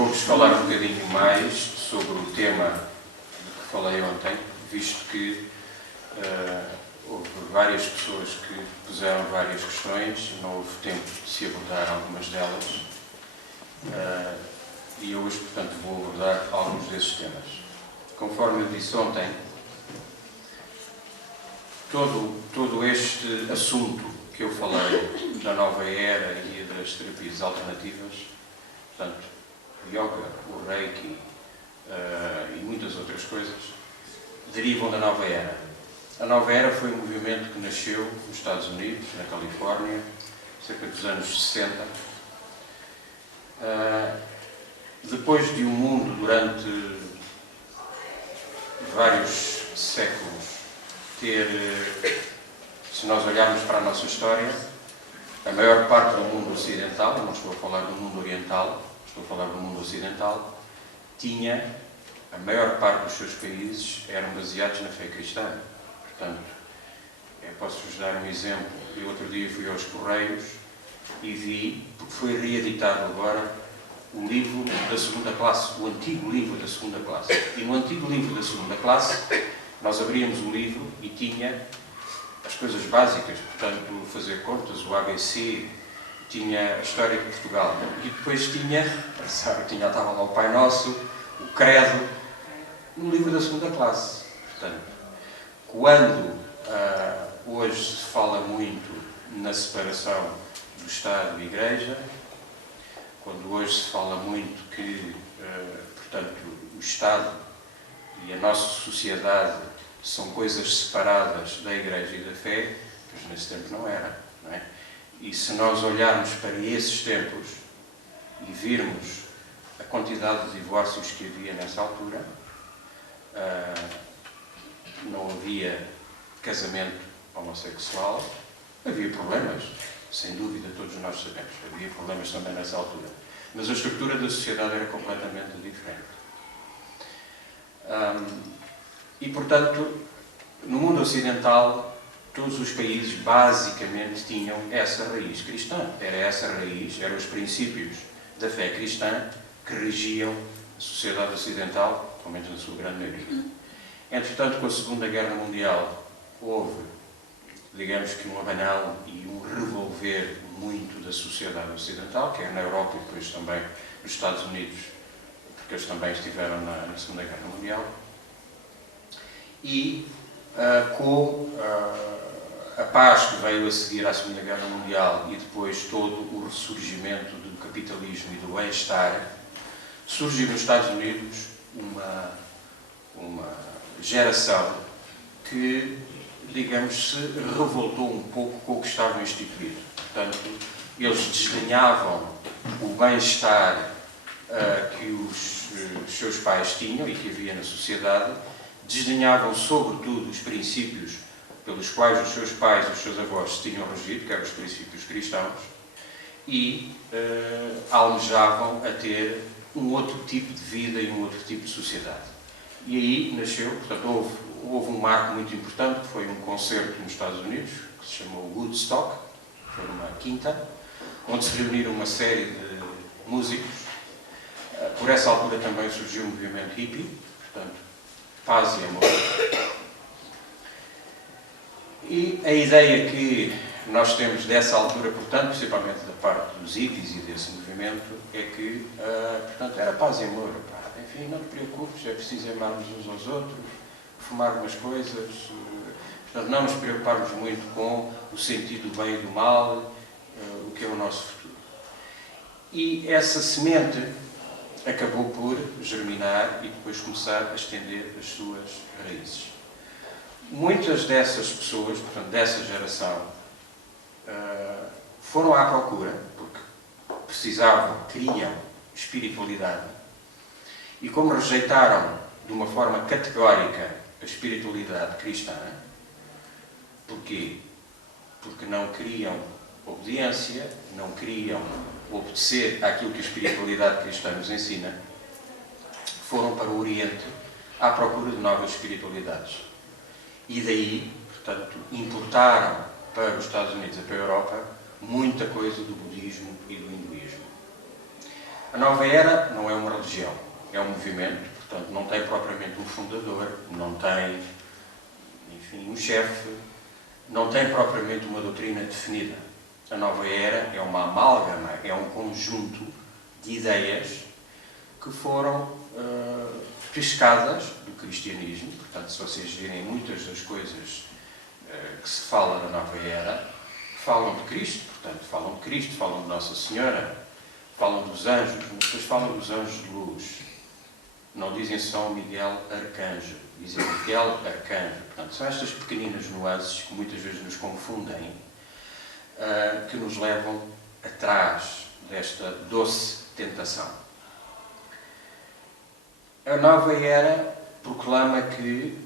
vou-vos falar um bocadinho mais sobre o tema de que falei ontem, visto que houve várias pessoas que puseram várias questões, não houve tempo de se abordar algumas delas, e eu hoje, portanto, vou abordar alguns desses temas. Conforme eu disse ontem, todo este assunto que eu falei da nova era e das terapias alternativas, portanto, o yoga, o reiki e muitas outras coisas, derivam da nova era. A nova era foi um movimento que nasceu nos Estados Unidos, na Califórnia, cerca dos anos 60. Depois de o mundo, durante vários séculos, se nós olharmos para a nossa história, a maior parte do mundo ocidental, eu não estou a falar do mundo oriental, estou a falar do mundo ocidental, a maior parte dos seus países eram baseados na fé cristã. Portanto, eu posso-vos dar um exemplo. Eu outro dia fui aos Correios e vi, porque foi reeditado agora, o livro da segunda classe, o antigo livro da segunda classe. E no antigo livro da segunda classe, nós abríamos o livro e tinha as coisas básicas, portanto, fazer contas, o ABC, tinha a história de Portugal. E depois estava lá o Pai Nosso, o Credo, no livro da segunda classe. Portanto, quando hoje se fala muito na separação do Estado e Igreja, quando hoje se fala muito que, portanto, o Estado e a nossa sociedade são coisas separadas da Igreja e da fé, mas nesse tempo não era, não é? E se nós olharmos para esses tempos e virmos a quantidade de divórcios que havia nessa altura, não havia casamento homossexual, havia problemas, sem dúvida, todos nós sabemos, havia problemas também nessa altura, mas a estrutura da sociedade era completamente diferente. E, portanto, no mundo ocidental, todos os países basicamente tinham essa raiz cristã. Era essa raiz, eram os princípios da fé cristã que regiam a sociedade ocidental, pelo menos na sua grande maioria. Entretanto, com a Segunda Guerra Mundial, houve, digamos que um abanão e um revolver muito da sociedade ocidental, quer na Europa e depois também nos Estados Unidos, porque eles também estiveram na Segunda Guerra Mundial. E com a paz que veio a seguir à Segunda Guerra Mundial e depois todo o ressurgimento do capitalismo e do bem-estar, surgiu nos Estados Unidos uma geração que, digamos, se revoltou um pouco com o que estava instituído. Portanto, eles desdenhavam o bem-estar que os seus pais tinham e que havia na sociedade, desdenhavam sobretudo os princípios pelos quais os seus pais e os seus avós se tinham regido, que eram os princípios cristãos, e almejavam a ter um outro tipo de vida e um outro tipo de sociedade. E aí nasceu, portanto, houve um marco muito importante, que foi um concerto nos Estados Unidos, que se chamou Woodstock, foi numa quinta, onde se reuniram uma série de músicos. Por essa altura também surgiu o movimento hippie, portanto, paz e amor. E a ideia que nós temos dessa altura, portanto, principalmente da parte dos hippies e desse movimento, é que, portanto, era paz e amor. Enfim, não te preocupes, é preciso amarmos uns aos outros, formar umas coisas, portanto, não nos preocuparmos muito com o sentido do bem e do mal, o que é o nosso futuro. E essa semente acabou por germinar e depois começar a estender as suas raízes. Muitas dessas pessoas, portanto, dessa geração, foram à procura, porque queriam espiritualidade, e como rejeitaram de uma forma categórica a espiritualidade cristã, porquê? Porque não queriam obediência, não queriam obedecer àquilo que a espiritualidade cristã nos ensina, foram para o Oriente à procura de novas espiritualidades. E daí, portanto, importaram para os Estados Unidos e para a Europa muita coisa do budismo e do hinduísmo. A nova era não é uma religião, é um movimento, portanto não tem propriamente um fundador, não tem, enfim, um chefe, não tem propriamente uma doutrina definida. A nova era é uma amálgama, é um conjunto de ideias que foram pescadas do cristianismo. Portanto, se vocês virem muitas das coisas que se fala na nova era, falam de Cristo, portanto, falam de Cristo, falam de Nossa Senhora, falam dos anjos, mas depois falam dos anjos de luz. Não dizem São Miguel Arcanjo, dizem Miguel Arcanjo. Portanto, são estas pequeninas nuances que muitas vezes nos confundem, que nos levam atrás desta doce tentação. A nova era proclama que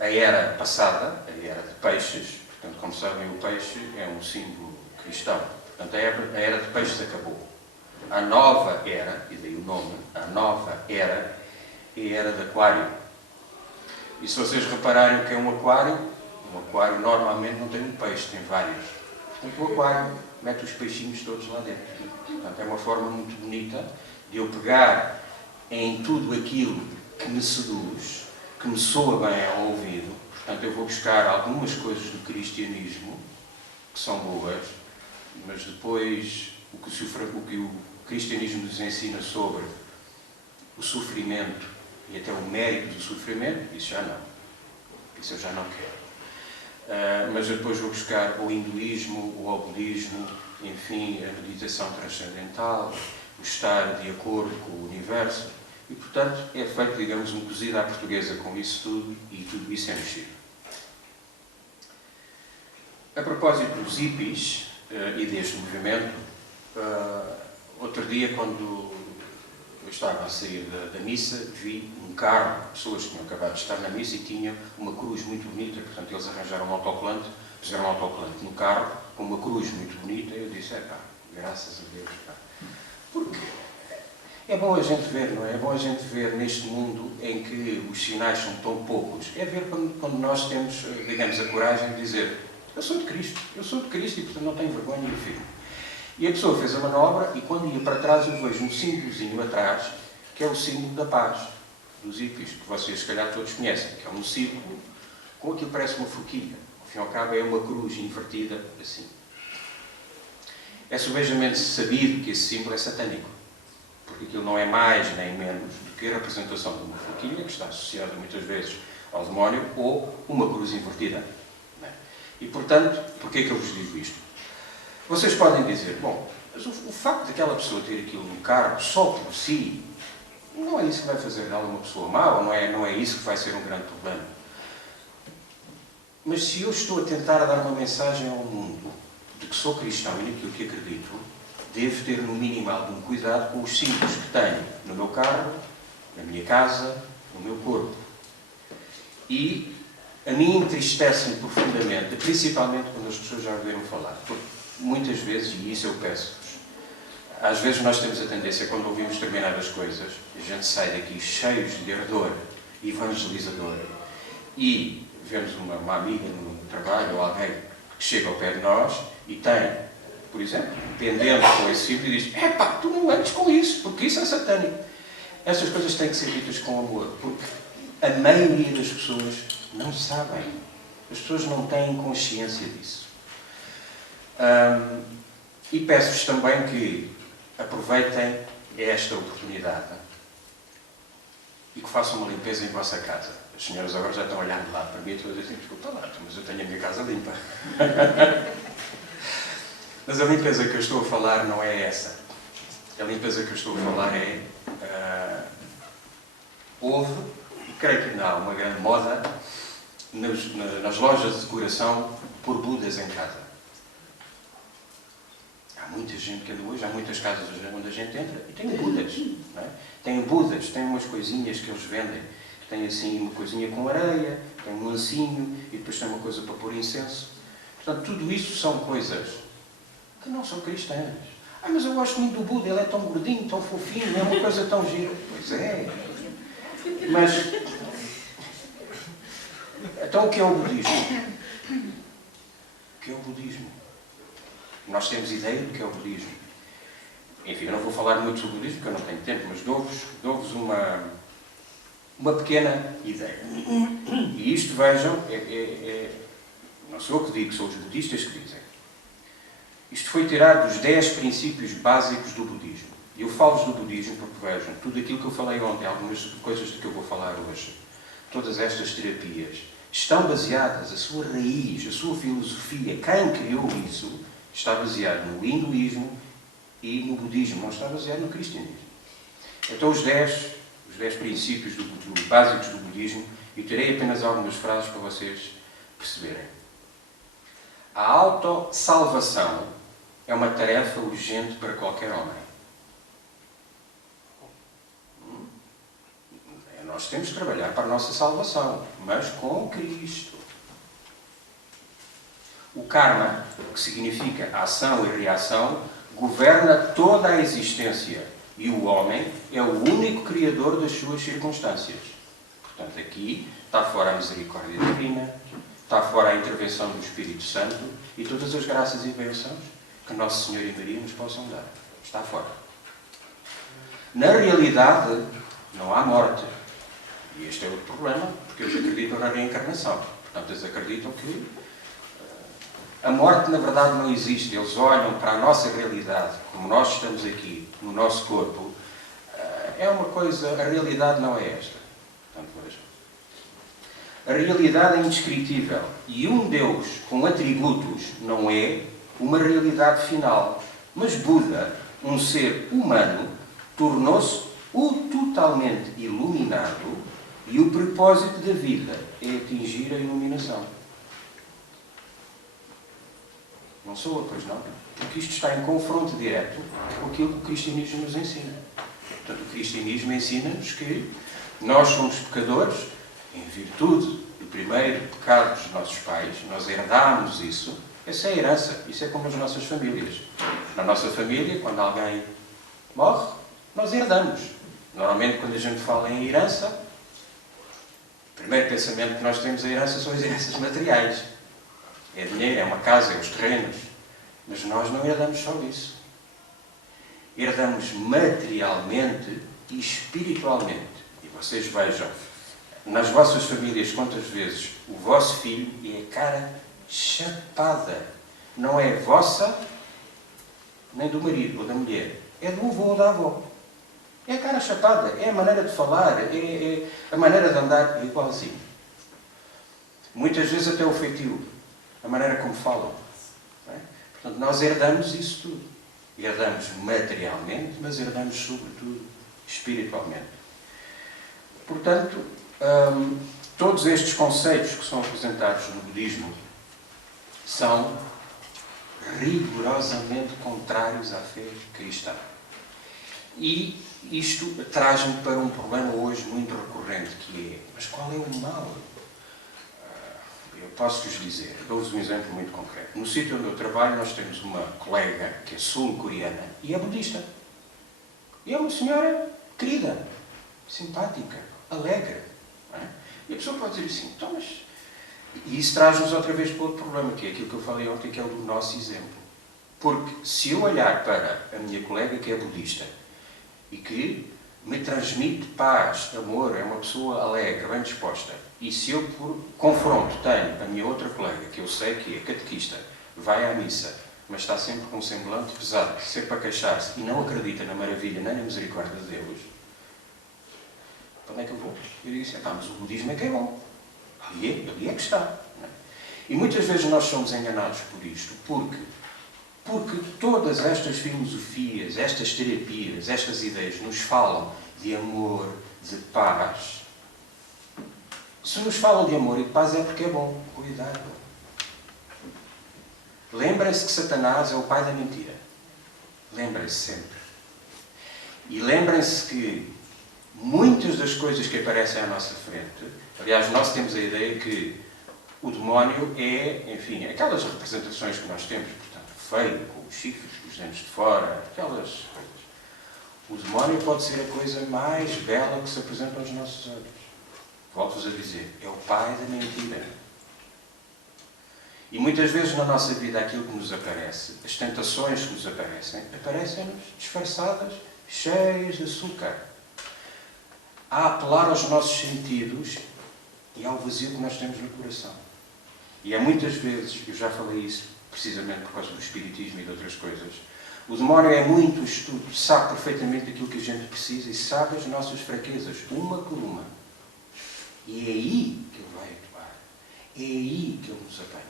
a era passada, a era de peixes, portanto, como sabem, o peixe é um símbolo cristão, portanto, a era de peixes acabou. A nova era, e daí o nome, a nova era, é a era de aquário. E se vocês repararem o que é um aquário normalmente não tem um peixe, tem vários. Portanto, o aquário mete os peixinhos todos lá dentro. Portanto, é uma forma muito bonita de eu pegar em tudo aquilo que me seduz, que me soa bem ao ouvido. Portanto, eu vou buscar algumas coisas do cristianismo, que são boas, mas depois o que o cristianismo nos ensina sobre o sofrimento e até o mérito do sofrimento, isso já não. Isso eu já não quero. Mas eu depois vou buscar o hinduísmo, o budismo, enfim, a meditação transcendental, o estar de acordo com o universo. E, portanto, é feito, digamos, um cozido à portuguesa com isso tudo, e tudo isso é mexido. A propósito dos hippies e deste movimento, outro dia, quando eu estava a sair da missa, vi um carro, pessoas que tinham acabado de estar na missa e tinham uma cruz muito bonita. Portanto, eles arranjaram um autocolante, fizeram um autocolante no carro com uma cruz muito bonita, e eu disse, graças a Deus, porque é bom a gente ver, não é? É bom a gente ver neste mundo em que os sinais são tão poucos, é ver quando nós temos, digamos, a coragem de dizer, eu sou de Cristo e, portanto, não tenho vergonha e firme. E a pessoa fez a manobra e quando ia para trás eu vejo um símbolozinho atrás, que é o símbolo da paz, dos hippies, que vocês se calhar todos conhecem, que é um círculo com aquilo que parece uma forquilha. Ao fim e ao cabo é uma cruz invertida assim. É subejamente sabido que esse símbolo é satânico, porque aquilo não é mais nem menos do que a representação de uma forquilha, que está associada muitas vezes ao demónio, ou uma cruz invertida. E, portanto, porquê é que eu vos digo isto? Vocês podem dizer, bom, mas o facto daquela pessoa ter aquilo no carro, só por si, não é isso que vai fazer dela uma pessoa má, ou não é isso que vai ser um grande problema. Mas se eu estou a tentar dar uma mensagem ao mundo de que sou cristão e naquilo que acredito, devo ter no mínimo algum cuidado com os símbolos que tenho no meu carro, na minha casa, no meu corpo. E a mim entristece-me profundamente, principalmente quando as pessoas já ouviram falar, porque muitas vezes, e isso eu peço-vos, às vezes nós temos a tendência, quando ouvimos determinadas coisas, a gente sai daqui cheios de ardor evangelizador e vemos uma amiga no trabalho ou alguém que chega ao pé de nós e tem, por exemplo, um pendente com esse símbolo e diz, tu não andes com isso, porque isso é satânico. Estas coisas têm que ser ditas com amor, porque a maioria das pessoas não sabem. As pessoas não têm consciência disso. E peço-vos também que aproveitem esta oportunidade e que façam uma limpeza em vossa casa. As senhoras agora já estão olhando de lado para mim e estão a dizer, desculpa lá, mas eu tenho a minha casa limpa. Mas a limpeza que eu estou a falar não é essa. A limpeza que eu estou a falar é... houve, e creio que ainda há uma grande moda, nas lojas de decoração, por Budas em casa. Há muita gente que anda hoje, há muitas casas onde a gente entra e tem Budas. Não é? Tem Budas, tem umas coisinhas que eles vendem. Tem assim uma coisinha com areia, tem um lancinho e depois tem uma coisa para pôr incenso. Portanto, tudo isso são coisas que não são cristãs. Mas eu gosto muito do Buda, ele é tão gordinho, tão fofinho, é uma coisa tão gira. Pois é. Mas, então o que é o budismo? O que é o budismo? Nós temos ideia do que é o budismo. enfim, eu não vou falar muito sobre o budismo, porque eu não tenho tempo, mas dou-vos uma pequena ideia. E isto, vejam, não sou eu que digo, são os budistas que dizem. Isto foi tirado dos 10 princípios básicos do budismo. E eu falo do budismo porque, vejam, tudo aquilo que eu falei ontem, algumas coisas de que eu vou falar hoje, todas estas terapias, estão baseadas, a sua raiz, a sua filosofia, quem criou isso, está baseado no hinduísmo e no budismo, não está baseado no cristianismo. Então, os 10 princípios básicos do budismo, e terei apenas algumas frases para vocês perceberem. A autossalvação é uma tarefa urgente para qualquer homem. Nós temos que trabalhar para a nossa salvação, mas com Cristo. O karma, que significa ação e reação, governa toda a existência e o homem é o único criador das suas circunstâncias. Portanto, aqui está fora a misericórdia divina, está fora a intervenção do Espírito Santo e todas as graças e bênçãos que Nosso Senhor e Maria nos possam dar. Está fora. Na realidade, não há morte. E este é o problema, porque eles acreditam na reencarnação. Portanto, eles acreditam que a morte, na verdade, não existe. Eles olham para a nossa realidade, como nós estamos aqui, no nosso corpo. É uma coisa, a realidade não é esta. Portanto, vejam. A realidade é indescritível. E um Deus com atributos não é uma realidade final. Mas Buda, um ser humano, tornou-se o totalmente iluminado e o propósito da vida é atingir a iluminação. Não sou eu, pois não? Porque isto está em confronto direto com aquilo que o cristianismo nos ensina. Portanto, o cristianismo ensina-nos que nós somos pecadores em virtude do primeiro pecado dos nossos pais. Nós herdámos isso. Essa é a herança. Isso é como as nossas famílias. Na nossa família, quando alguém morre, nós herdamos. Normalmente, quando a gente fala em herança, o primeiro pensamento que nós temos em herança são as heranças materiais. É dinheiro, é uma casa, é os terrenos. Mas nós não herdamos só isso. Herdamos materialmente e espiritualmente. E vocês vejam, nas vossas famílias, quantas vezes o vosso filho é a cara chapada. Não é vossa, nem do marido ou da mulher. É do avô ou da avó. É a cara chapada, é a maneira de falar, é a maneira de andar, é igualzinho. Muitas vezes até o feitio, a maneira como falam. Não é? Portanto, nós herdamos isso tudo. Herdamos materialmente, mas herdamos sobretudo espiritualmente. Portanto, todos estes conceitos que são apresentados no budismo são rigorosamente contrários à fé cristã. E isto traz-me para um problema hoje muito recorrente, que é, mas qual é o mal? Eu posso-vos dizer, dou-vos um exemplo muito concreto. No sítio onde eu trabalho, nós temos uma colega que é sul-coreana e é budista. E é uma senhora querida, simpática, alegre. Não é? E a pessoa pode dizer assim, então, mas... E isso traz-nos outra vez para outro problema, que é aquilo que eu falei ontem, que é o do nosso exemplo. Porque se eu olhar para a minha colega que é budista e que me transmite paz, amor, é uma pessoa alegre, bem disposta, e se eu, por confronto, tenho a minha outra colega, que eu sei que é catequista, vai à missa, mas está sempre com um semblante pesado, sempre a queixar-se e não acredita na maravilha nem na misericórdia de Deus, para onde é que eu vou? Eu digo assim, mas o budismo é que é bom. Ali é que está. Não é? E muitas vezes nós somos enganados por isto, porque todas estas filosofias, estas terapias, estas ideias nos falam de amor, de paz. Se nos falam de amor e de paz é porque é bom. Cuidado. Lembrem-se que Satanás é o pai da mentira. Lembrem-se sempre. E lembrem-se que muitas das coisas que aparecem à nossa frente, aliás, nós temos a ideia que o demónio é, enfim, aquelas representações que nós temos, portanto, feio, com os chifres, os dentes de fora, aquelas coisas. O demónio pode ser a coisa mais bela que se apresenta aos nossos olhos. Volto-vos a dizer, é o pai da mentira. E muitas vezes na nossa vida aquilo que nos aparece, as tentações que nos aparecem, aparecem-nos disfarçadas, cheias de açúcar. A apelar aos nossos sentidos e ao vazio que nós temos no coração. E há muitas vezes, eu já falei isso precisamente por causa do espiritismo e de outras coisas, o demónio é muito astuto, sabe perfeitamente aquilo que a gente precisa e sabe as nossas fraquezas, uma por uma. E é aí que ele vai atuar. É aí que ele nos apanha.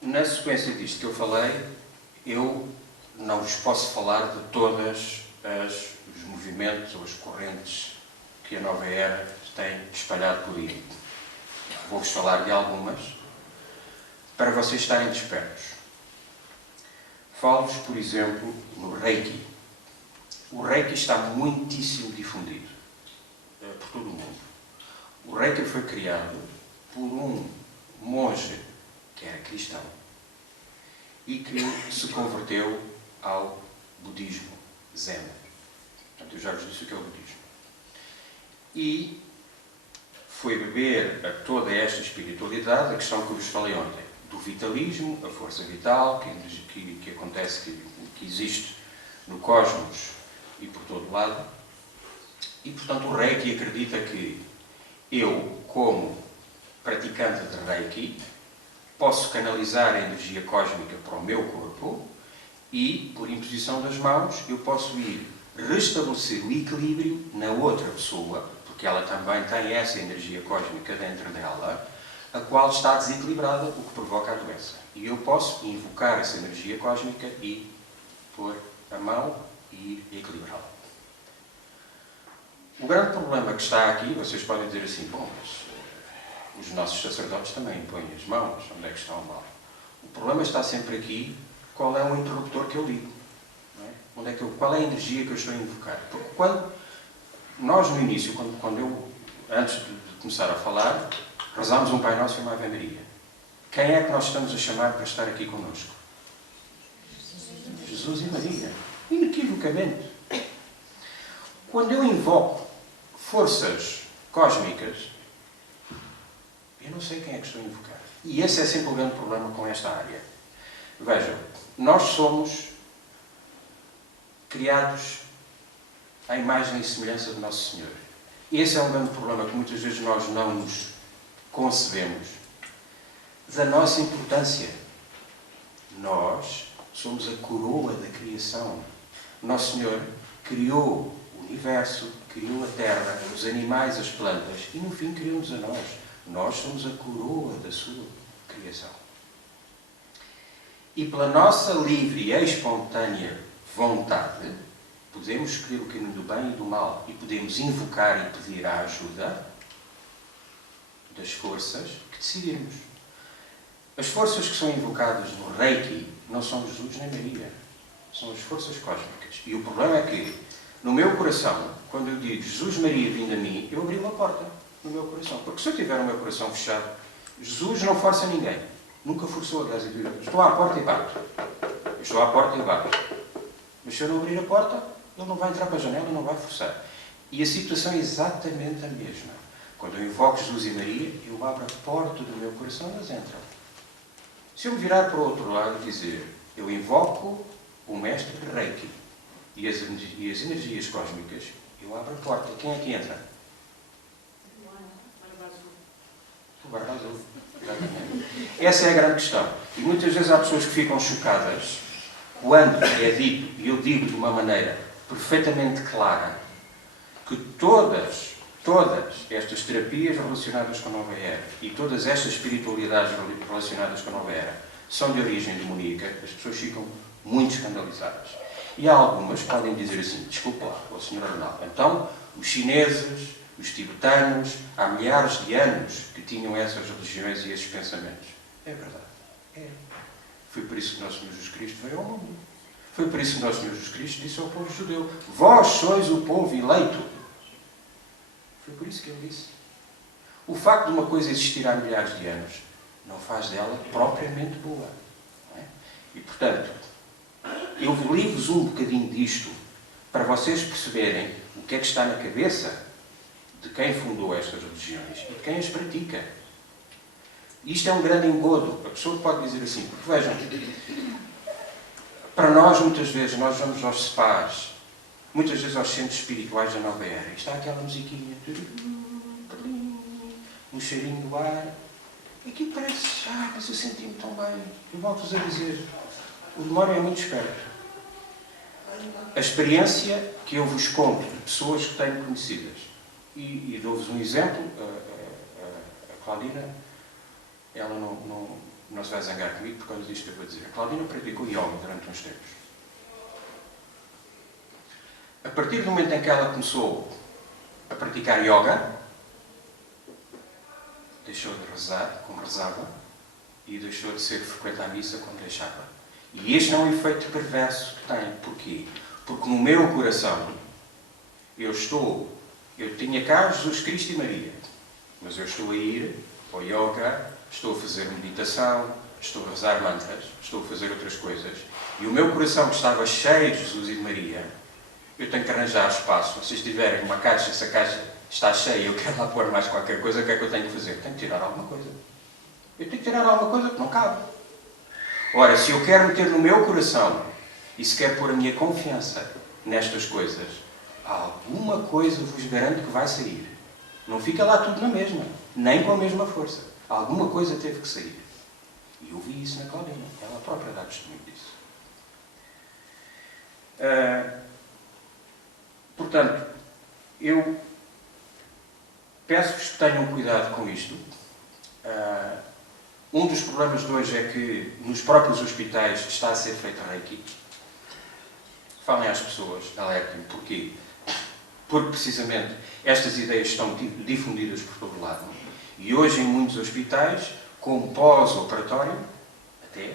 Na sequência disto que eu falei, eu não vos posso falar de todos os movimentos ou as correntes que a Nova Era tem espalhado por aí. Vou-vos falar de algumas para vocês estarem despertos. Falo-vos, por exemplo, no Reiki. O Reiki está muitíssimo difundido por todo o mundo. O Reiki foi criado por um monge que era cristão e que se converteu ao budismo Zen. Portanto, eu já vos disse o que é o budismo. E foi beber a toda esta espiritualidade, a questão que eu vos falei ontem, do vitalismo, a força vital que acontece, que existe no cosmos e por todo lado. E, portanto, o Reiki acredita que eu, como praticante de Reiki, posso canalizar a energia cósmica para o meu corpo e, por imposição das mãos, eu posso ir restabelecer o equilíbrio na outra pessoa, porque ela também tem essa energia cósmica dentro dela, a qual está desequilibrada, o que provoca a doença. E eu posso invocar essa energia cósmica e pôr a mão e ir equilibrá-la. O grande problema que está aqui, vocês podem dizer assim, bom, mas os nossos sacerdotes também impõem as mãos, onde é que está o mal? O problema está sempre aqui, qual é o interruptor que eu ligo? Não é? Qual é a energia que eu estou a invocar? Porque quando nós, no início, antes de começar a falar, rezámos um Pai Nosso e uma Ave Maria. Quem é que nós estamos a chamar para estar aqui connosco? Jesus e Maria. Inequivocamente. Quando eu invoco forças cósmicas, eu não sei quem é que estou a invocar. E esse é sempre o grande problema com esta área. Vejam, nós somos criados à imagem e semelhança de Nosso Senhor. Esse é um grande problema que muitas vezes nós não nos concebemos da nossa importância. Nós somos a coroa da criação. Nosso Senhor criou o universo, criou a terra, os animais, as plantas e no fim criou-nos a nós. Nós somos a coroa da sua criação. E pela nossa livre e espontânea vontade, podemos escolher o caminho do bem e do mal e podemos invocar e pedir a ajuda das forças que decidirmos. As forças que são invocadas no Reiki não são Jesus nem Maria. São as forças cósmicas. E o problema é que, no meu coração, quando eu digo Jesus, Maria, vindo a mim, eu abri uma porta no meu coração. Porque se eu tiver o meu coração fechado, Jesus não força ninguém. Nunca forçou, aliás, estou à porta e bato. Eu estou à porta e bato. Mas se eu não abrir a porta, ele não vai entrar para a janela e não vai forçar. E a situação é exatamente a mesma. Quando eu invoco Jesus e Maria, eu abro a porta do meu coração e eles entram. Se eu me virar para o outro lado e dizer, eu invoco o mestre Reiki e as energias cósmicas, eu abro a porta. Quem é que entra? O Barba Azul. Exatamente. Essa é a grande questão. E muitas vezes há pessoas que ficam chocadas quando é dito, e eu digo de uma maneira perfeitamente clara, que todas estas terapias relacionadas com a Nova Era e todas estas espiritualidades relacionadas com a Nova Era são de origem demoníaca, as pessoas ficam muito escandalizadas. E há algumas que podem dizer assim, desculpa lá, o Sr. Arnaldo, então os chineses, os tibetanos, há milhares de anos que tinham essas religiões e esses pensamentos. É verdade. É. Foi por isso que Nosso Senhor Jesus Cristo veio ao mundo. Foi por isso que Nosso Senhor Jesus Cristo disse ao povo judeu, vós sois o povo eleito. Foi por isso que ele disse. O facto de uma coisa existir há milhares de anos não faz dela propriamente boa. Não é? E, portanto, eu li-vos um bocadinho disto para vocês perceberem o que é que está na cabeça de quem fundou estas religiões e de quem as pratica. Isto é um grande engodo. A pessoa pode dizer assim, porque vejam, para nós, muitas vezes, nós vamos aos spas, muitas vezes aos centros espirituais da Nova Era, e está aquela musiquinha, um cheirinho no ar, e aqui parece, mas eu senti-me tão bem. Eu volto-vos a dizer, o demónio é muito esperto. A experiência que eu vos conto de pessoas que tenho conhecidas, e dou-vos um exemplo, a Claudina, ela não se vai zangar comigo por causa disto que eu vou dizer. A Claudina praticou yoga durante uns tempos. A partir do momento em que ela começou a praticar yoga, deixou de rezar como rezava e deixou de ser frequente à missa como deixava. E este é um efeito perverso que tem. Porquê? Porque no meu coração eu tinha cá Jesus Cristo e Maria, mas eu estou a ir ao yoga, estou a fazer meditação, estou a rezar mantras, estou a fazer outras coisas, e o meu coração que estava cheio de Jesus e de Maria, eu tenho que arranjar espaço. Se vocês tiverem uma caixa, essa caixa está cheia, eu quero lá pôr mais qualquer coisa, o que é que eu tenho que fazer? Tenho que tirar alguma coisa. Eu tenho que tirar alguma coisa que não cabe. Ora, se eu quero meter no meu coração e se quero pôr a minha confiança nestas coisas, alguma coisa vos garanto que vai sair. Não fica lá tudo na mesma, nem com a mesma força. Alguma coisa teve que sair. E eu vi isso na Claudina. Ela própria dá testemunho disso. Portanto, eu peço-vos que tenham cuidado com isto. Um dos problemas de hoje é que nos próprios hospitais está a ser feito reiki. Falem às pessoas, alertem. Porquê? Porque precisamente estas ideias estão difundidas por todo o lado. E hoje em muitos hospitais, como pós-operatório, até,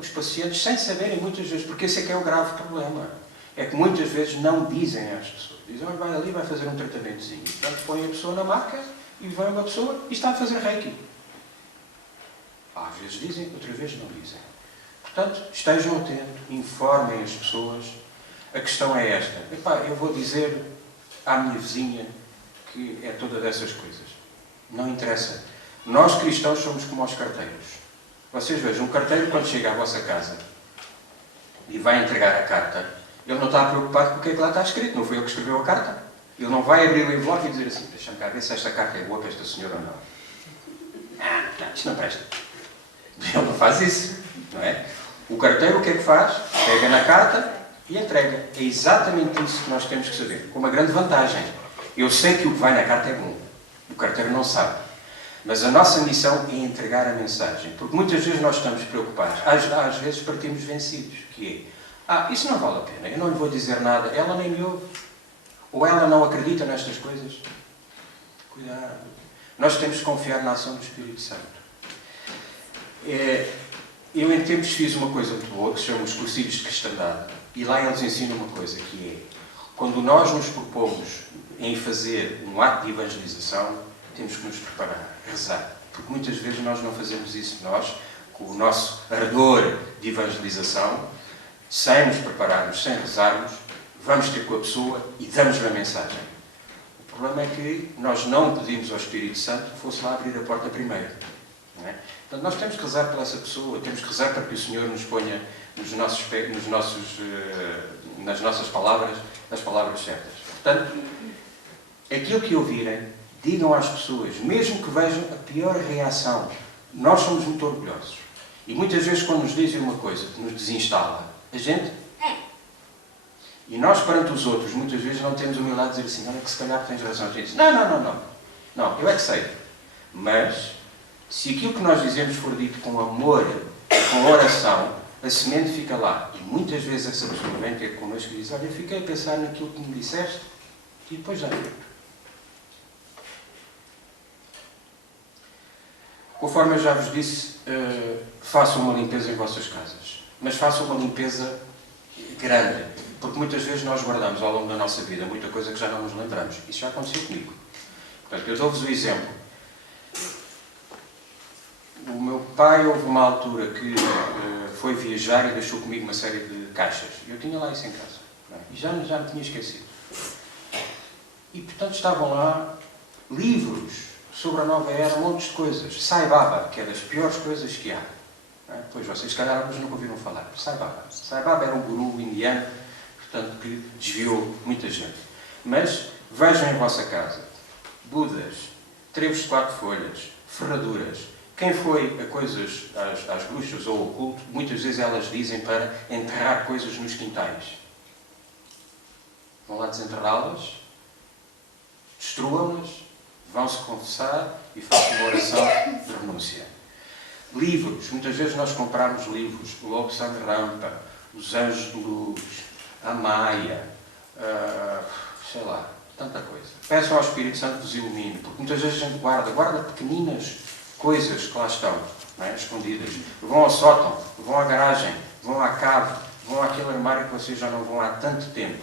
os pacientes, sem saberem muitas vezes, porque esse é que é o grave problema, é que muitas vezes não dizem às pessoas. Dizem, olha, vai ali, vai fazer um tratamentozinho. Portanto, põe a pessoa na maca e vem uma pessoa e está a fazer reiki. Às vezes dizem, outras vezes não dizem. Portanto, estejam atentos, informem as pessoas. A questão é esta. Epá, eu vou dizer à minha vizinha que é toda dessas coisas. Não interessa. Nós cristãos somos como os carteiros. Vocês vejam, um carteiro quando chega à vossa casa e vai entregar a carta, ele não está preocupado com o que é que lá está escrito. Não foi ele que escreveu a carta. Ele não vai abrir o envelope e dizer assim, deixa-me cá ver se esta carta é boa para esta senhora ou não. Não, isto não presta. Ele não faz isso, não é? O carteiro o que é que faz? Pega na carta e entrega. É exatamente isso que nós temos que saber. Com uma grande vantagem. Eu sei que o que vai na carta é bom. O carteiro não sabe. Mas a nossa missão é entregar a mensagem. Porque muitas vezes nós estamos preocupados. Às vezes partimos vencidos. Que é, isso não vale a pena. Eu não lhe vou dizer nada. Ela nem me ouve. Ou ela não acredita nestas coisas. Cuidado. Nós temos que confiar na ação do Espírito Santo. Eu em tempos fiz uma coisa muito boa, que se chama os cursilhos de cristandade. E lá eles ensinam uma coisa, que é, quando nós nos propomos em fazer um ato de evangelização, temos que nos preparar, rezar. Porque muitas vezes nós não fazemos isso. Nós, com o nosso ardor de evangelização, sem nos prepararmos, sem rezarmos, vamos ter com a pessoa e damos-lhe a mensagem. O problema é que nós não pedimos ao Espírito Santo que fosse lá abrir a porta primeiro. Não é? Portanto, nós temos que rezar por essa pessoa, temos que rezar para que o Senhor nos ponha nas nossas palavras, as palavras certas. Portanto, aquilo que ouvirem, digam às pessoas, mesmo que vejam a pior reação. Nós somos muito orgulhosos. E muitas vezes, quando nos dizem uma coisa que nos desinstala, a gente e nós, perante os outros, muitas vezes não temos humildade de dizer assim, olha que se calhar tens razão. A gente diz, não, eu é que sei. Mas, se aquilo que nós dizemos for dito com amor, com oração, a semente fica lá. E muitas vezes essa pessoa vem ter connosco e diz, olha, eu fiquei a pensar naquilo que me disseste e depois já vi. Conforme eu já vos disse, façam uma limpeza em vossas casas. Mas façam uma limpeza grande. Porque muitas vezes nós guardamos ao longo da nossa vida muita coisa que já não nos lembramos. Isso já aconteceu comigo. Portanto, eu dou-vos o exemplo. O meu pai, houve uma altura que foi viajar e deixou comigo uma série de caixas. Eu tinha lá isso em casa. Não é? E já me tinha esquecido. E, portanto, estavam lá livros sobre a nova era, montes de coisas. Sai Baba, que é das piores coisas que há. Pois vocês, se calhar, nunca ouviram falar. Sai Baba. Sai Baba era um guru indiano, portanto, que desviou muita gente. Mas vejam em vossa casa Budas, trevos de 4 folhas, ferraduras. Quem foi a coisas, às bruxas ou ao oculto, muitas vezes elas dizem para enterrar coisas nos quintais. Vão lá desenterrá-las, destruam-nas, vão-se confessar e façam uma oração de renúncia. Livros. Muitas vezes nós compramos livros. O Lobo Sangue Rampa, Os Anjos de Luz, a Maia, sei lá, tanta coisa. Peçam ao Espírito Santo que vos ilumine, porque muitas vezes a gente guarda pequeninas coisas que lá estão, não é? Escondidas. Vão ao sótão, vão à garagem, vão à cave, vão àquele armário que vocês já não vão há tanto tempo.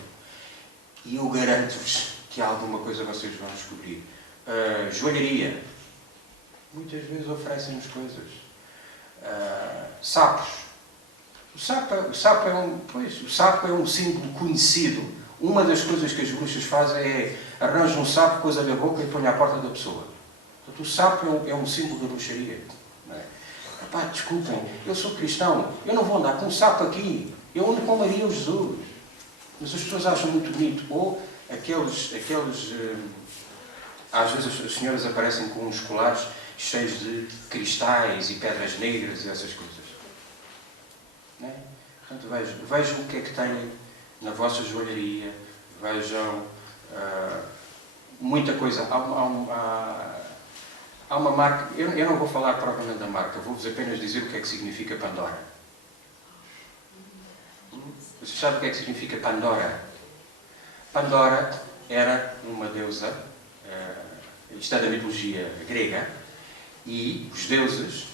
E eu garanto-vos que alguma coisa vocês vão descobrir. Joalharia. Muitas vezes oferecem-nos coisas. Sapos. O sapo é um símbolo conhecido. Uma das coisas que as bruxas fazem é arranjam um sapo, coisa na boca e põe à porta da pessoa. Portanto, o sapo é um símbolo da bruxaria. Não é? Epá, desculpem, eu sou cristão, eu não vou andar com um sapo aqui. Eu ando com Maria ou Jesus. Mas as pessoas acham muito bonito. Ou aqueles às vezes as senhoras aparecem com uns colares cheios de cristais e pedras negras e essas coisas. Não é? Portanto, vejam o que é que têm na vossa joalharia. Vejam muita coisa. Há uma marca, eu não vou falar propriamente da marca, vou-vos apenas dizer o que é que significa Pandora. Vocês sabem o que é que significa Pandora? Pandora era uma deusa, isto é da mitologia grega, e os deuses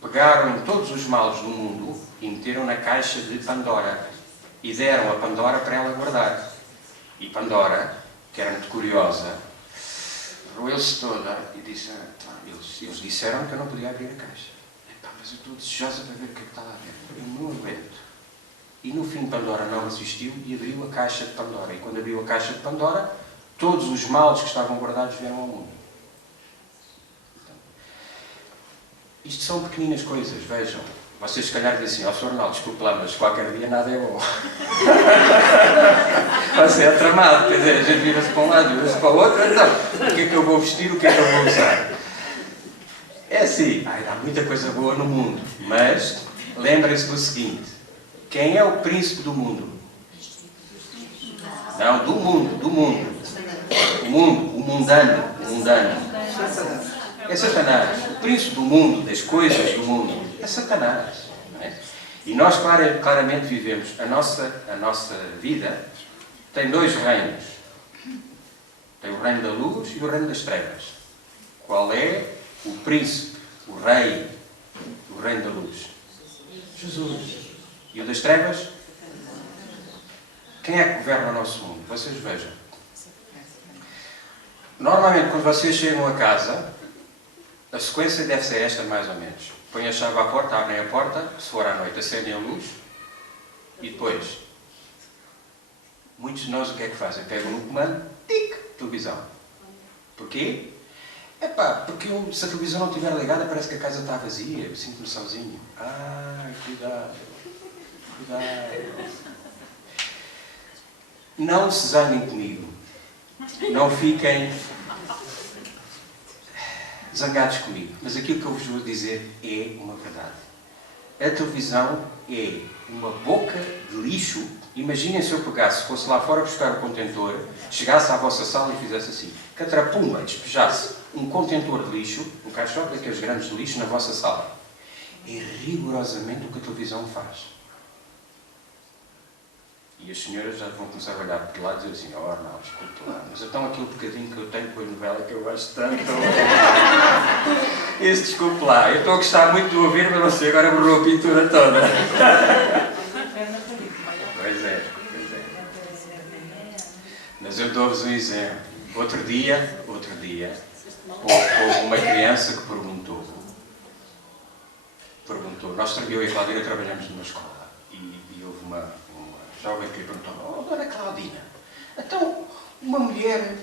pegaram em todos os males do mundo e meteram na caixa de Pandora e deram a Pandora para ela guardar. E Pandora, que era muito curiosa, roeu-se toda e disse, eles disseram que eu não podia abrir a caixa. Mas eu estou desejosa para ver o que é que está lá dentro. Eu não aguento. E no fim Pandora não resistiu e abriu a caixa de Pandora. E quando abriu a caixa de Pandora, todos os males que estavam guardados vieram ao mundo. Então, isto são pequeninas coisas, vejam. Vocês se calhar dizem assim, Sr. Arnaldo, desculpe lá, mas qualquer dia nada é bom. Você é tramado, quer dizer, a gente vira-se para um lado, vira-se para o outro, então, o que é que eu vou vestir, o que é que eu vou usar? É assim, há muita coisa boa no mundo, mas lembrem-se do seguinte, quem é o príncipe do mundo? Não, do mundo. O mundo, o mundano. É Satanás. O príncipe do mundo, das coisas do mundo, é Satanás. Não é? E nós claramente vivemos, a nossa vida tem 2 reinos. Tem o reino da luz e o reino das trevas. Qual é o príncipe, o rei do reino da luz? Jesus. E o das trevas? Quem é que governa o nosso mundo? Vocês vejam. Normalmente, quando vocês chegam a casa, a sequência deve ser esta, mais ou menos. Põem a chave à porta, abrem a porta, se for à noite, acendem a luz e depois, muitos de nós o que é que fazem? Pegam no comando, tic, televisão. Porquê? Porque se a televisão não estiver ligada, parece que a casa está vazia, eu sinto-me sozinho. Cuidado. Não se zanguem comigo. Não fiquem zangados comigo. Mas aquilo que eu vos vou dizer é uma verdade. A televisão é uma boca de lixo. Imaginem se eu pegasse, fosse lá fora buscar o contentor, chegasse à vossa sala e fizesse assim, catrapumba, despejasse um contentor de lixo, um caixote daqueles grandes de lixo na vossa sala. É rigorosamente o que a televisão faz. E as senhoras já vão começar a olhar para lá e dizer assim, Arnaldo, desculpe lá, mas então aquele bocadinho que eu tenho com a novela que eu gosto tanto. Esse desculpe lá, eu estou a gostar muito de ouvir, mas você agora borrou a pintura toda. Pois é. Mas eu dou-vos um exemplo. Outro dia, houve uma criança que perguntou, eu e a Cláudia trabalhamos numa escola e houve uma jovem que lhe perguntou: "Oh, dona Claudina, então uma mulher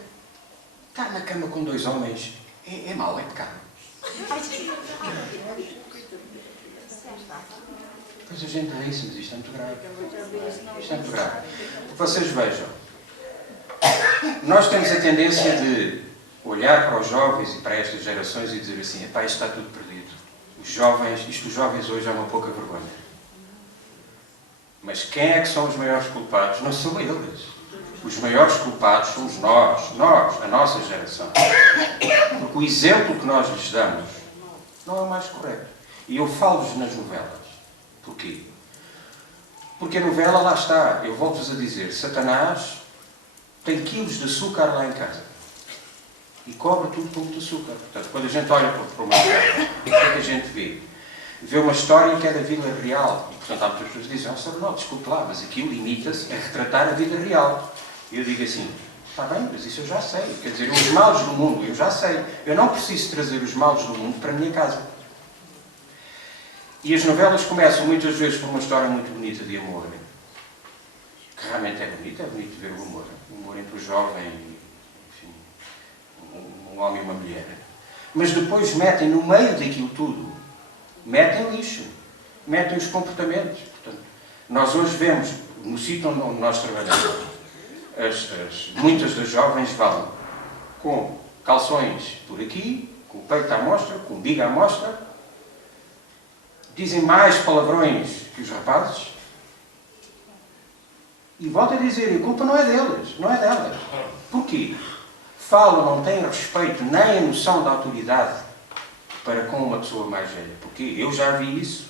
estar na cama com 2 homens é mau, é pecado?" Pois a gente ri-se, mas isto é muito grave. Isto é muito grave. Vocês vejam, nós temos a tendência de olhar para os jovens e para estas gerações e dizer assim: "Epá, isto está tudo perdido. Os jovens hoje é uma pouca vergonha." Mas quem é que são os maiores culpados? Não são eles. Os maiores culpados somos nós, a nossa geração. Porque o exemplo que nós lhes damos não é o mais correto. E eu falo-vos nas novelas. Porquê? Porque a novela, lá está, eu volto-vos a dizer, Satanás tem quilos de açúcar lá em casa. E cobra tudo com muito açúcar. Portanto, quando a gente olha para uma novela, o que é que a gente vê? Vê uma história que é da vida real. E, portanto, há muitas pessoas que dizem: "Oh, não, desculpe lá, mas aquilo limita-se a retratar a vida real." E eu digo assim: "Está bem, mas isso eu já sei. Quer dizer, os males do mundo, eu já sei. Eu não preciso trazer os males do mundo para a minha casa." E as novelas começam muitas vezes por uma história muito bonita de amor. Que realmente é bonito ver o amor. O amor entre o jovem e, enfim, um homem e uma mulher. Mas depois metem no meio daquilo tudo, metem lixo, metem os comportamentos. Portanto, nós hoje vemos, no sítio onde nós trabalhamos, muitas das jovens vão com calções por aqui, com o peito à mostra, com o umbigo à mostra, dizem mais palavrões que os rapazes, e volto a dizer, a culpa não é deles, não é delas. Porquê? Falam, não têm respeito nem a noção da autoridade para com uma pessoa mais velha. Porque eu já vi isso.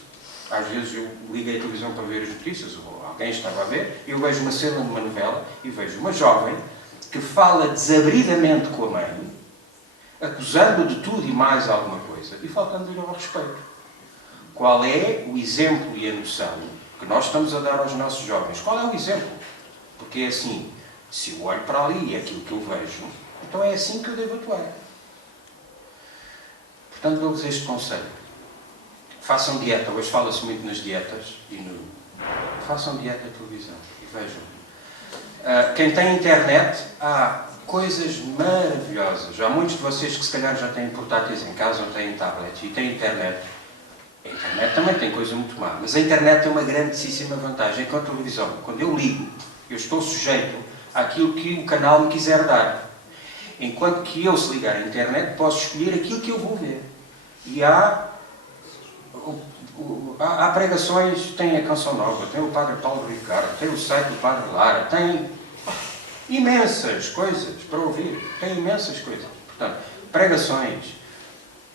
Às vezes eu liguei a televisão para ver as notícias, ou alguém estava a ver, eu vejo uma cena de uma novela e vejo uma jovem que fala desabridamente com a mãe, acusando de tudo e mais alguma coisa, e faltando-lhe ao respeito. Qual é o exemplo e a noção que nós estamos a dar aos nossos jovens? Qual é o exemplo? Porque é assim, se eu olho para ali e é aquilo que eu vejo, então é assim que eu devo atuar. Portanto, dou-vos este conselho. Façam dieta. Hoje fala-se muito nas dietas. Façam dieta de televisão. E vejam. Quem tem internet, há coisas maravilhosas. Há muitos de vocês que se calhar já têm portáteis em casa ou têm tablets e têm internet. A internet também tem coisa muito má. Mas a internet tem uma grandíssima vantagem com a televisão. Quando eu ligo, eu estou sujeito àquilo que o canal me quiser dar. Enquanto que eu, se ligar à internet, posso escolher aquilo que eu vou ver. E há pregações, tem a Canção Nova, tem o Padre Paulo Ricardo, tem o site do Padre Lara, tem imensas coisas para ouvir. Tem imensas coisas. Portanto, pregações,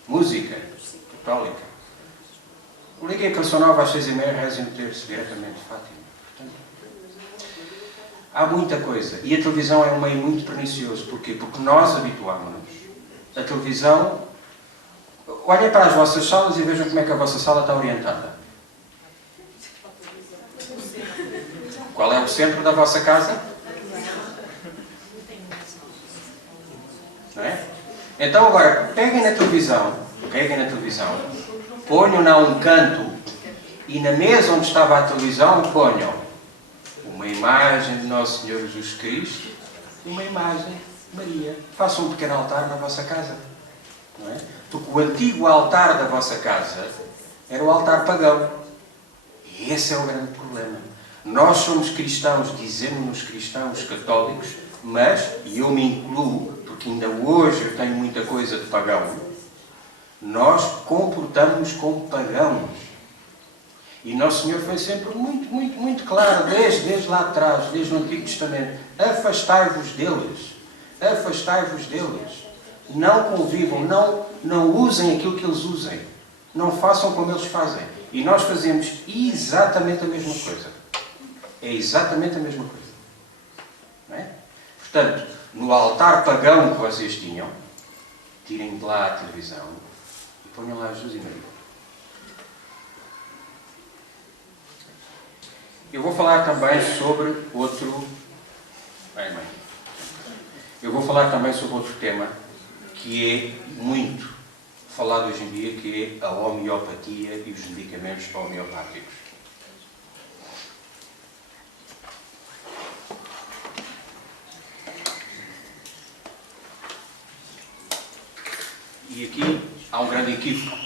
música católica. Liguei a Canção Nova às 6h30, rezem o terço diretamente de Fátima. Portanto, há muita coisa. E a televisão é um meio muito pernicioso. Porquê? Porque nós habituámos-nos. A televisão... Olhem para as vossas salas e vejam como é que a vossa sala está orientada. Qual é o centro da vossa casa? Não é? Então agora, peguem na televisão, ponham-na a um canto e na mesa onde estava a televisão ponham uma imagem de Nosso Senhor Jesus Cristo e uma imagem de Maria. Façam um pequeno altar na vossa casa. Não é? Porque o antigo altar da vossa casa era o altar pagão. E esse é o grande problema. Nós somos cristãos, dizemos-nos cristãos católicos, mas, e eu me incluo, porque ainda hoje eu tenho muita coisa de pagão, nós comportamos-nos como pagãos. E Nosso Senhor foi sempre muito claro, desde lá atrás, desde o Antigo Testamento. Afastai-vos deles. Afastai-vos deles. Não convivam, não usem aquilo que eles usem. Não façam como eles fazem. E nós fazemos exatamente a mesma coisa. É exatamente a mesma coisa. Não é? Portanto, no altar pagão que vocês tinham, tirem de lá a televisão e ponham lá Jesus e Maria. Eu vou falar também sobre outro... Eu vou falar também sobre outro tema que é muito falado hoje em dia, que é a homeopatia e os medicamentos homeopáticos. E aqui há um grande equívoco.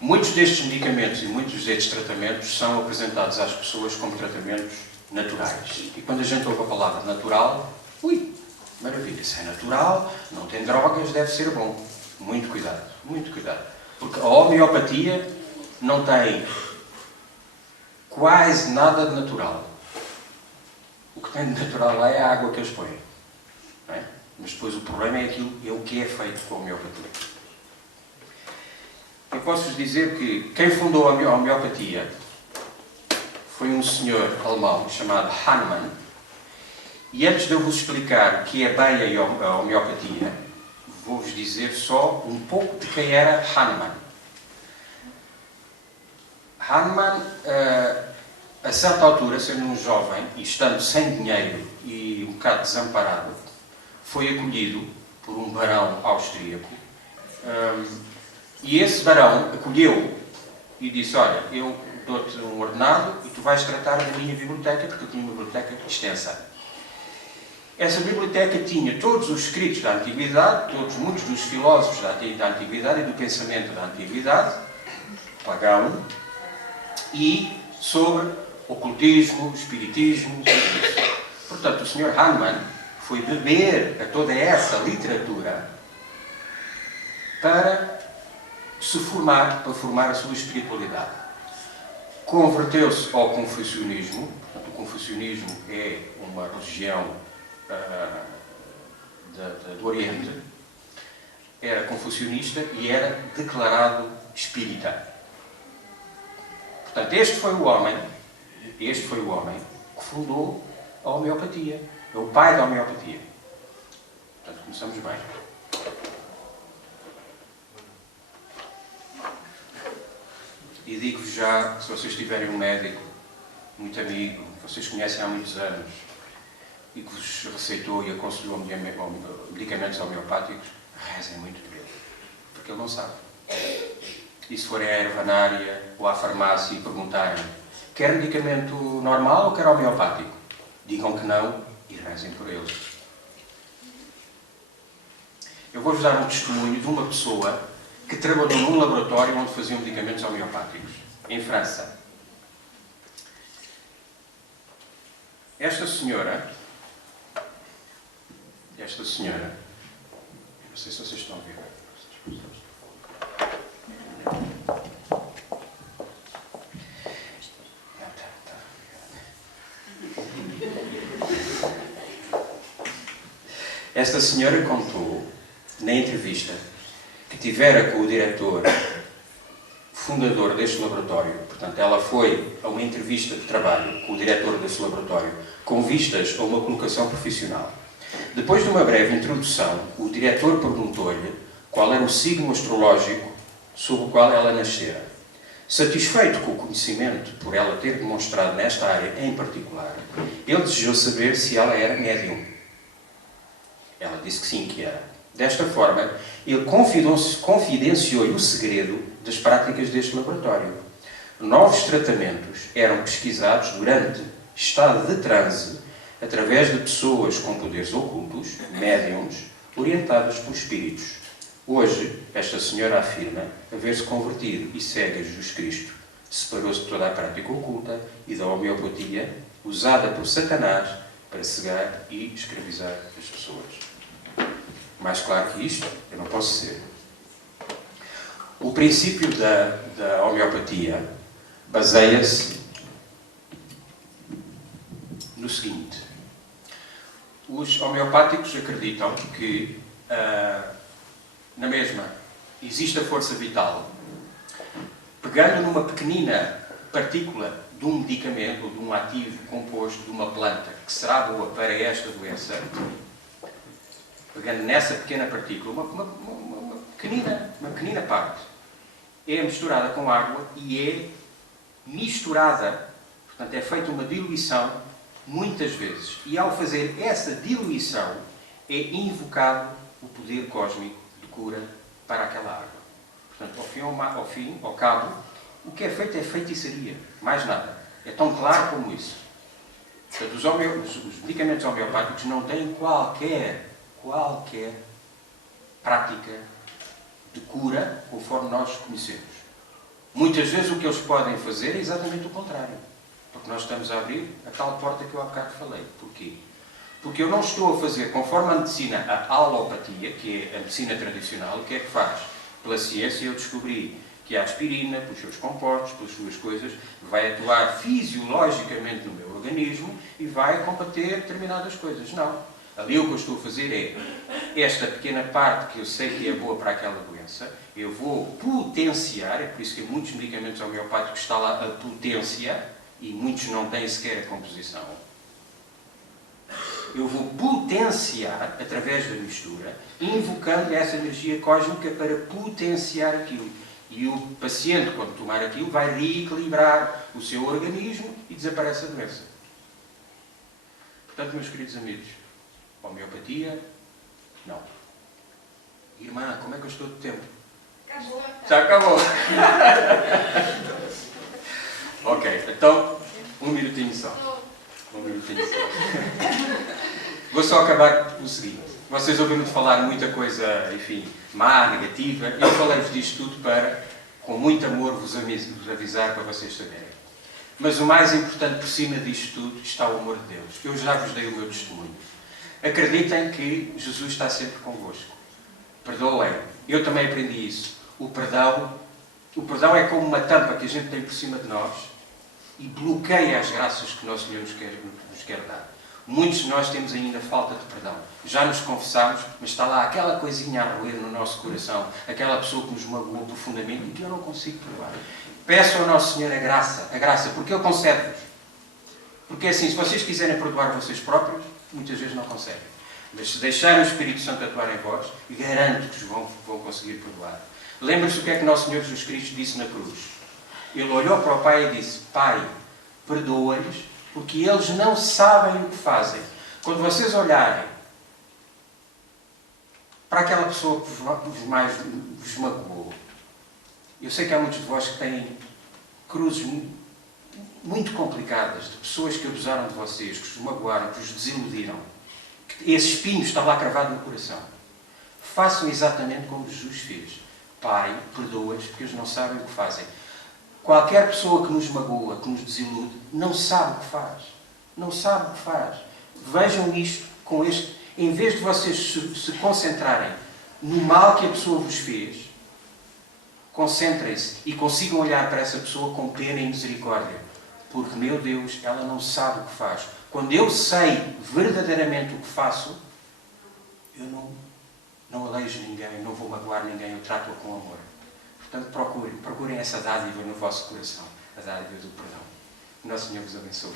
Muitos destes medicamentos e muitos destes tratamentos são apresentados às pessoas como tratamentos naturais. E quando a gente ouve a palavra natural, ui, maravilha, se é natural, não tem drogas, deve ser bom. Muito cuidado, muito cuidado. Porque a homeopatia não tem quase nada de natural. O que tem de natural lá é a água que eles põem. Não é? Mas depois o problema é o que é feito com a homeopatia. Eu posso-vos dizer que quem fundou a homeopatia foi um senhor alemão chamado Hahnemann. E antes de eu vos explicar o que é bem a homeopatia, vou-vos dizer só um pouco de quem era Hahnemann. Hahnemann, a certa altura, sendo um jovem e estando sem dinheiro e um bocado desamparado, foi acolhido por um barão austríaco. E esse barão acolheu e disse: olha, eu dou-te um ordenado e tu vais tratar da minha biblioteca, porque eu tinha uma biblioteca extensa. Essa biblioteca tinha todos os escritos da Antiguidade, muitos dos filósofos da Antiguidade e do pensamento da Antiguidade, pagão, e sobre ocultismo, espiritismo, tudo isso. Portanto, o Sr. Hahnemann foi beber a toda essa literatura para se formar, para formar a sua espiritualidade. Converteu-se ao confucionismo. Portanto, o confucionismo é uma religião do Oriente. Era confucionista e era declarado espírita. Portanto, este foi o homem que fundou a homeopatia. É o pai da homeopatia. Portanto, começamos bem. E digo-vos já, se vocês tiverem um médico, muito amigo, que vocês conhecem há muitos anos, e que vos receitou e aconselhou medicamentos homeopáticos, rezem muito por ele. Porque ele não sabe. E se forem à ervanária ou à farmácia e perguntarem: quer medicamento normal ou quer homeopático? Digam que não e rezem por eles. Eu vou-vos dar um testemunho de uma pessoa que trabalhou num laboratório onde faziam medicamentos homeopáticos, em França. Esta senhora, não sei se vocês estão a ver. Esta senhora contou, na entrevista, que tivera com o diretor fundador deste laboratório. Portanto, ela foi a uma entrevista de trabalho com o diretor desse laboratório, com vistas a uma colocação profissional. Depois de uma breve introdução, o diretor perguntou-lhe qual era o signo astrológico sob o qual ela nascera. Satisfeito com o conhecimento por ela ter demonstrado nesta área em particular, ele desejou saber se ela era médium. Ela disse que sim, que era. Desta forma, ele confidenciou-lhe o segredo das práticas deste laboratório. Novos tratamentos eram pesquisados durante estado de transe através de pessoas com poderes ocultos, médiums, orientadas por espíritos. Hoje, esta senhora afirma haver-se convertido e segue a Jesus Cristo. Separou-se de toda a prática oculta e da homeopatia usada por Satanás para cegar e escravizar as pessoas. Mais claro que isto, eu não posso ser. O princípio da homeopatia baseia-se no seguinte. Os homeopáticos acreditam que, na mesma, existe a força vital. Pegando numa pequenina partícula de um medicamento ou de um ativo composto de uma planta que será boa para esta doença, pegando nessa pequena partícula, uma pequenina parte, é misturada com água e é misturada. Portanto, é feita uma diluição muitas vezes. E ao fazer essa diluição, é invocado o poder cósmico de cura para aquela água. Portanto, ao cabo, o que é feitiçaria. Mais nada. É tão claro como isso. Portanto, os medicamentos homeopáticos não têm qualquer prática de cura conforme nós conhecemos. Muitas vezes o que eles podem fazer é exatamente o contrário. Porque nós estamos a abrir a tal porta que eu há bocado falei. Porquê? Porque eu não estou a fazer conforme a medicina, a alopatia, que é a medicina tradicional. O que é que faz? Pela ciência eu descobri que a aspirina, pelos seus compostos, pelas suas coisas, vai atuar fisiologicamente no meu organismo e vai combater determinadas coisas. Não. Ali o que eu estou a fazer é, esta pequena parte que eu sei que é boa para aquela doença, eu vou potenciar, é por isso que muitos medicamentos homeopáticos está lá a potência, e muitos não têm sequer a composição. Eu vou potenciar, através da mistura, invocando essa energia cósmica para potenciar aquilo. E o paciente, quando tomar aquilo, vai reequilibrar o seu organismo e desaparece a doença. Portanto, meus queridos amigos, homeopatia, não. Irmã, como é que eu estou de tempo? Acabou. Já acabou. Ok, então, um minutinho só. Um minutinho só. Vou só acabar com o seguinte. Vocês ouviram de falar muita coisa, enfim, má, negativa. Eu falei-vos disto tudo para, com muito amor, vos avisar para vocês saberem. Mas o mais importante por cima disto tudo está o amor de Deus. Eu já vos dei o meu testemunho. Acreditem que Jesus está sempre convosco. Perdoem. Eu também aprendi isso. O perdão é como uma tampa que a gente tem por cima de nós e bloqueia as graças que o nosso Senhor nos quer dar. Muitos de nós temos ainda falta de perdão. Já nos confessamos, mas está lá aquela coisinha a roer no nosso coração, aquela pessoa que nos magoou profundamente e que eu não consigo perdoar. Peço ao nosso Senhor a graça, porque Ele concede-vos. Porque é assim, se vocês quiserem perdoar vocês próprios, muitas vezes não conseguem. Mas se deixarem o Espírito Santo atuar em vós, garanto que vos vão conseguir perdoar. Lembrem-se o que é que nosso Senhor Jesus Cristo disse na cruz. Ele olhou para o Pai e disse: Pai, perdoa-lhes, porque eles não sabem o que fazem. Quando vocês olharem para aquela pessoa que vos magoou, eu sei que há muitos de vós que têm cruzes muito complicadas, de pessoas que abusaram de vocês, que vos magoaram, que vos desiludiram. Esse espinho está lá cravado no coração. Façam exatamente como Jesus fez. Pai, perdoa-os, porque eles não sabem o que fazem. Qualquer pessoa que nos magoa, que nos desilude, não sabe o que faz. Não sabe o que faz. Vejam isto com este... Em vez de vocês se concentrarem no mal que a pessoa vos fez, concentrem-se e consigam olhar para essa pessoa com pena e misericórdia. Porque, meu Deus, ela não sabe o que faz. Quando eu sei verdadeiramente o que faço, eu não aleijo ninguém, não vou magoar ninguém, eu trato-a com amor. Portanto, procurem essa dádiva no vosso coração, a dádiva do perdão. Que Nosso Senhor vos abençoe.